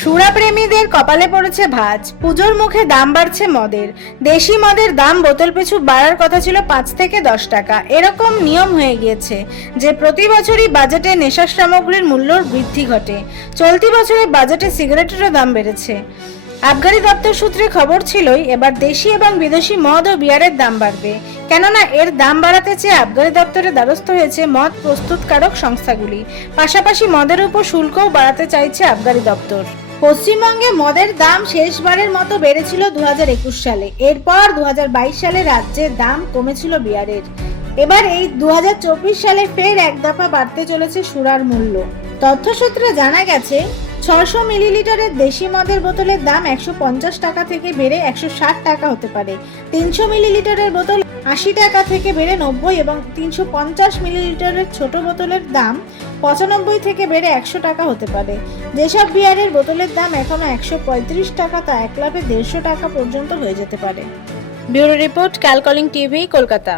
সুরাপ্রেমীদের কপালে পড়েছে ভাঁজ। পুজোর মুখে দাম বাড়ছে মদের। দেশি মদের দাম বোতল পিছু বাড়ার কথা ছিল 5 থেকে 10 টাকা। এরকম নিয়ম হয়ে গিয়েছে যে প্রতি বছরই বাজেটে নেশা সামগ্রীর মূল্যর বৃদ্ধি ঘটে। চলতি বছরে বাজেটে সিগারেটেরও দাম বেড়েছে। আবগারি দপ্তর সূত্রে খবর ছিলই এবার দেশি এবং বিদেশি মদ ও বিয়ারের দাম বাড়বে, কেননা এর দাম বাড়াতে চেয়ে আবগারি দপ্তরের দ্বারস্থ হয়েছে মদ প্রস্তুতকারক সংস্থাগুলি। পাশাপাশি মদের উপর শুল্কও বাড়াতে চাইছে আবগারি দপ্তর। পশ্চিমবঙ্গে মদের দাম শেষবারের মতো বেড়েছিল 2021 সালে। এরপর 2022 সালে রাজ্যের দাম কমেছিল বিয়ারের। এবার এই 2024 সালে ফের এক দফা বাড়তে চলেছে সুরার মূল্য। তথ্যসূত্রে জানা গেছে 600 মিলিলিটারের দেশি মদের বোতলের দাম 150 টাকা থেকে বেড়ে 160 টাকা হতে পারে। 300 মিলিলিটারের বোতল 80 টাকা থেকে বেড়ে 90 এবং 350 মিলিলিটারের ছোট বোতলের দাম 95 থেকে বেড়ে 100 টাকা হতে পারে। যেসব বিয়ারের বোতলের দাম এখনো 135 টাকা, তা এক লাফে 150 টাকা পর্যন্ত হয়ে যেতে পারে। ব্যুরো রিপোর্ট, ক্যালকলিং টিভি, কলকাতা।